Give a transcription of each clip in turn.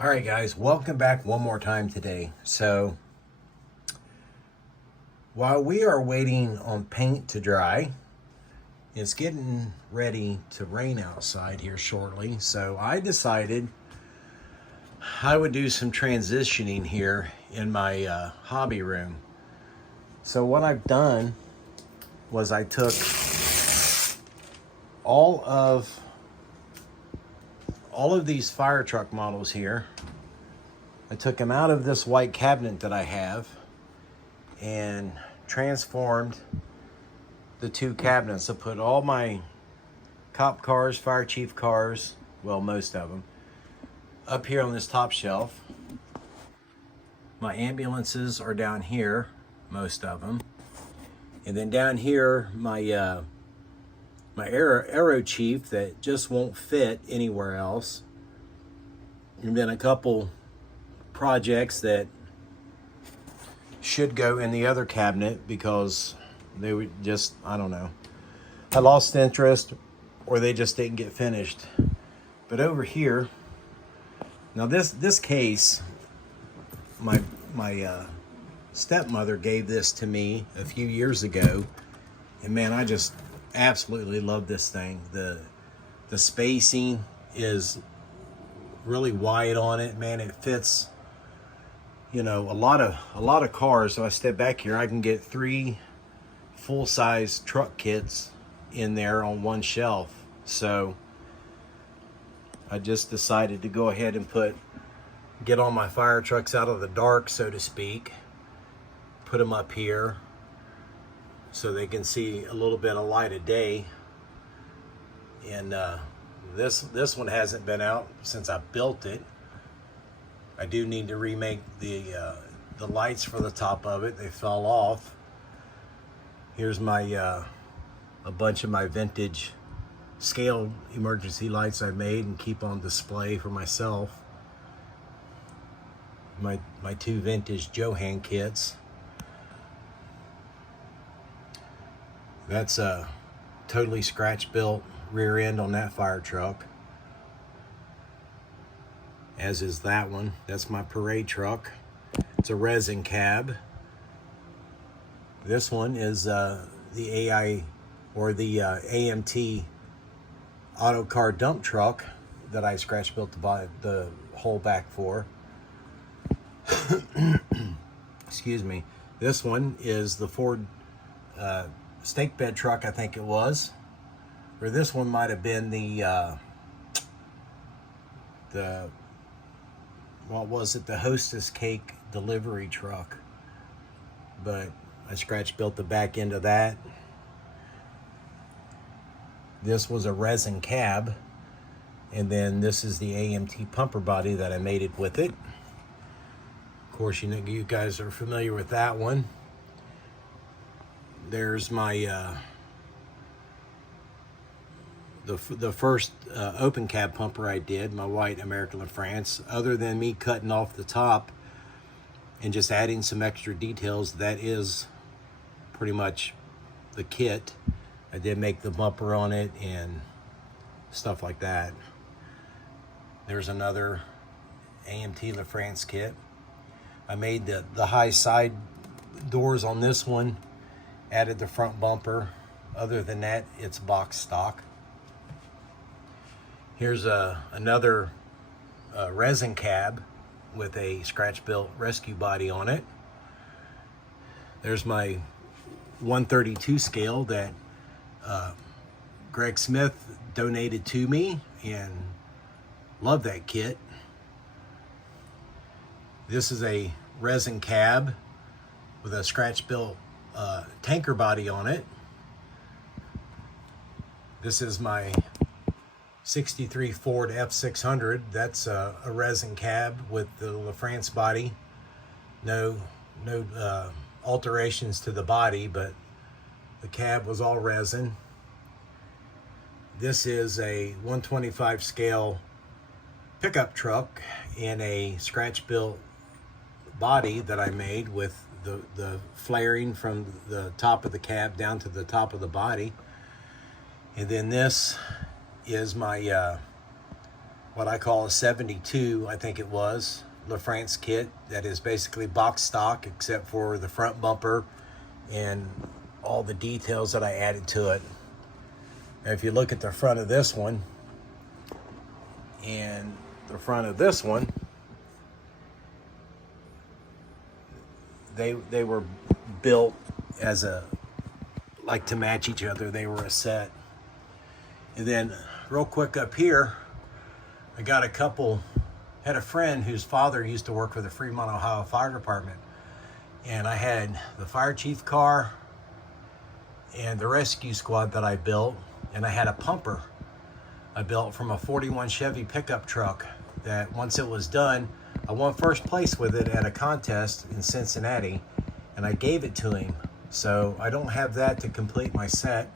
All right, guys, welcome back one more time today. So, while we are waiting on paint to dry, it's getting ready to rain outside here shortly. So, I decided I would do some transitioning here in my hobby room. So, what I've done was I took all of these fire truck models here. I took them out of this white cabinet that I have and transformed the two cabinets. I put all my cop cars, fire chief cars, well, most of them, up here on this top shelf. My ambulances are down here, most of them. And then down here, my Aero Chief that just won't fit anywhere else. And then a couple projects that should go in the other cabinet because they were just, I don't know, I lost interest or they just didn't get finished. But over here, now this case, my stepmother gave this to me a few years ago, and man, I just absolutely love this thing. The spacing is really wide on it, man. It fits, you know, a lot of cars. So I step back here, I can get 3 full-size truck kits in there on one shelf. So I just decided to go ahead and get all my fire trucks out of the dark, so to speak, put them up here so they can see a little bit of light of day. And this one hasn't been out since I built it. I do need to remake the lights for the top of it. They fell off. Here's my a bunch of my vintage scale emergency lights I made and keep on display for myself. My 2 vintage Johan kits. That's a totally scratch built rear end on that fire truck, as is that one. That's my parade truck. It's a resin cab. This one is the AI or the AMT auto car dump truck that I scratch built the whole back for. Excuse me. This one is the Ford stake bed truck, I think it was. Or this one might have been the what was it? The Hostess cake delivery truck. But I scratch built the back end of that. This was a resin cab. And then this is the AMT pumper body that I mated with it. Of course, you know, you guys are familiar with that one. There's my the first open cab pumper I did, my white American LaFrance. Other than me cutting off the top and just adding some extra details, that is pretty much the kit. I did make the bumper on it and stuff like that. There's another AMT LaFrance kit. I made the high side doors on this one, added the front bumper. Other than that, it's box stock. Here's another resin cab with a scratch built rescue body on it. There's my 132 scale that Greg Smith donated to me, and love that kit. This is a resin cab with a scratch built tanker body on it. This is my 63 Ford F600. That's a resin cab with the LaFrance body. No alterations to the body, but the cab was all resin. This is a 125 scale pickup truck in a scratch built body that I made with the flaring from the top of the cab down to the top of the body. And then this is my what I call a 72, I think it was, LaFrance kit that is basically box stock except for the front bumper and all the details that I added to it. Now, if you look at the front of this one and the front of this one, they were built as a, like, to match each other. They were a set. And then real quick up here, I got had a friend whose father used to work for the Fremont, Ohio Fire Department. And I had the fire chief car and the rescue squad that I built. And I had a pumper I built from a 41 Chevy pickup truck that once it was done, I won first place with it at a contest in Cincinnati, and I gave it to him. So I don't have that to complete my set.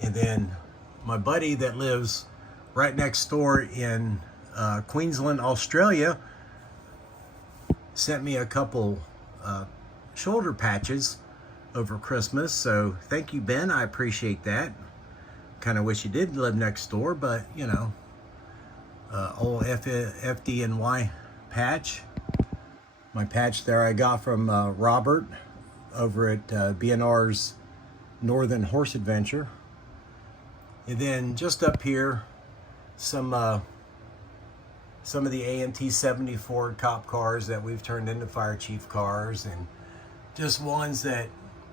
And then my buddy that lives right next door in Queensland, Australia, sent me a couple shoulder patches over Christmas. So thank you, Ben. I appreciate that. Kind of wish you did live next door, but you know, old FDNY patch. My patch there I got from Robert over at BNR's Northern Horse Adventure. And then just up here, some of the AMT 70 Ford cop cars that we've turned into fire chief cars, and just ones that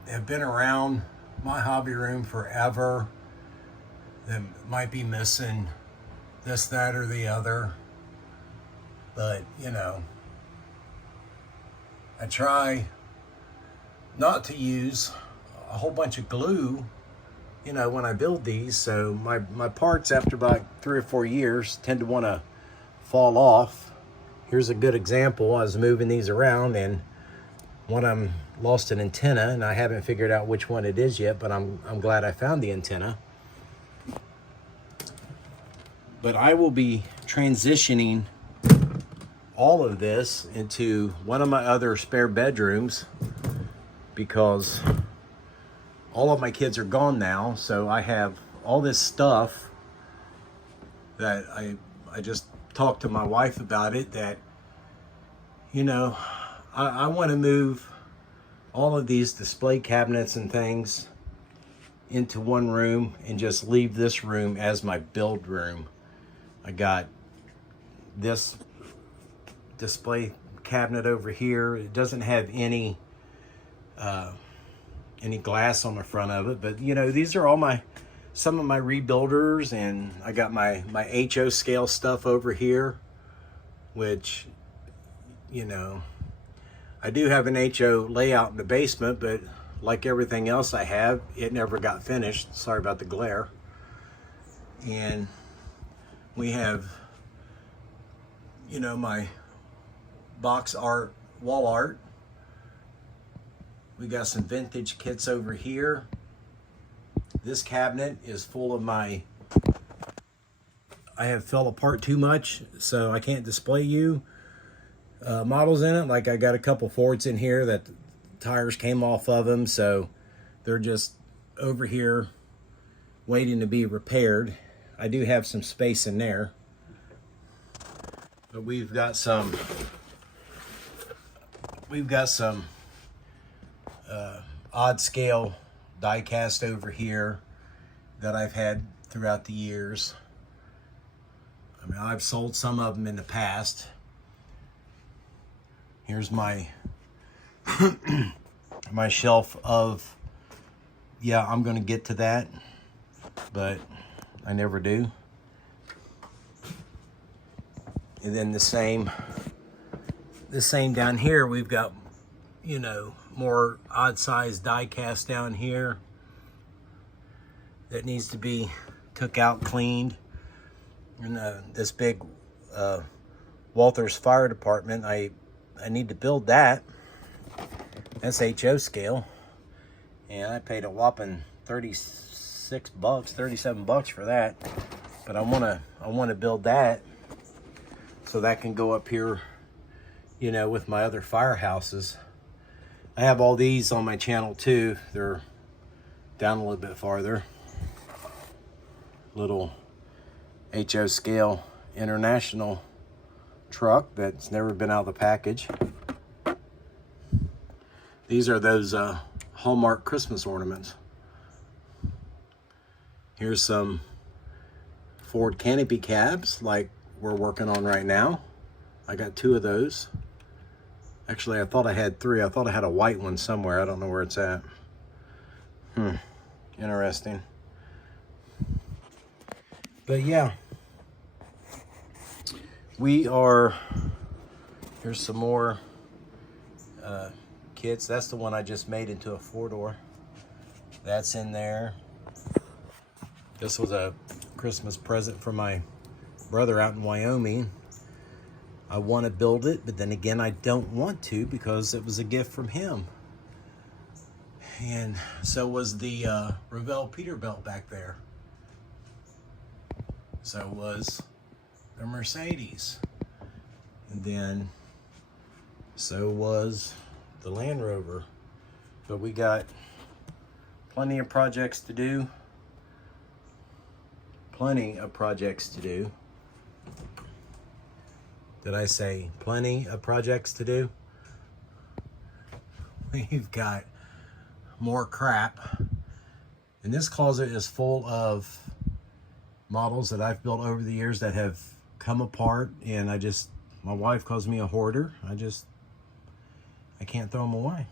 have been around my hobby room forever that might be missing this, that, or the other. But, you know, I try not to use a whole bunch of glue, you know, when I build these. So my parts, after about 3 or 4 years, tend to want to fall off. Here's a good example. I was moving these around, and one of them lost an antenna, and I haven't figured out which one it is yet, but I'm glad I found the antenna. But I will be transitioning all of this into one of my other spare bedrooms because all of my kids are gone now. So I have all this stuff that I just talked to my wife about it, that, you know, I want to move all of these display cabinets and things into one room and just leave this room as my build room. I got this display cabinet over here. It doesn't have any glass on the front of it, but you know, these are all some of my rebuilders, and I got my HO scale stuff over here, which, you know, I do have an HO layout in the basement, but like everything else I have, it never got finished. Sorry about the glare. And we have, you know, my box art, wall art. We got some vintage kits over here. This cabinet is full of I have fell apart too much, so I can't display you models in it. Like, I got a couple Fords in here that the tires came off of them, so they're just over here waiting to be repaired. I do have some space in there, but we've got some odd scale die cast over here that I've had throughout the years. I mean, I've sold some of them in the past. Here's my my shelf of, yeah, I'm gonna get to that, but I never do. And then the same down here, we've got, you know, more odd sized die cast down here that needs to be took out, cleaned. And this big Walthers Fire Department, I need to build that. That's HO scale, and I paid a whopping $37 for that. But I wanna build that so that can go up here, you know, with my other firehouses. I have all these on my channel too. They're down a little bit farther. Little HO Scale International truck that's never been out of the package. These are those Hallmark Christmas ornaments. Here's some Ford canopy cabs like we're working on right now. I got 2 of those. Actually, I thought I had 3. I thought I had a white one somewhere. I don't know where it's at. Interesting. But yeah, we are, here's some more kits. That's the one I just made into a 4-door. That's in there. This was a Christmas present for my brother out in Wyoming. I want to build it, but then again, I don't want to because it was a gift from him. And so was the Revell Peterbilt back there. So was the Mercedes. And then so was the Land Rover. But we got plenty of projects to do. Plenty of projects to do. Did I say plenty of projects to do? We've got more crap. And this closet is full of models that I've built over the years that have come apart, and my wife calls me a hoarder. I can't throw them away.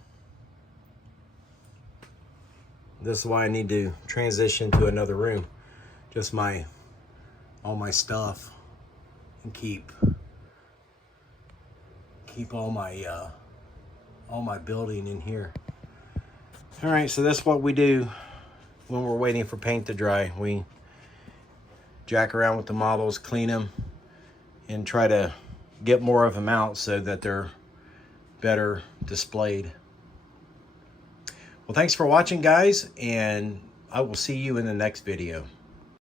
This is why I need to transition to another room. Just all my stuff, and keep all my building in here. All right, so that's what we do when we're waiting for paint to dry. We jack around with the models, clean them, and try to get more of them out so that they're better displayed. Well, thanks for watching, guys, and I will see you in the next video.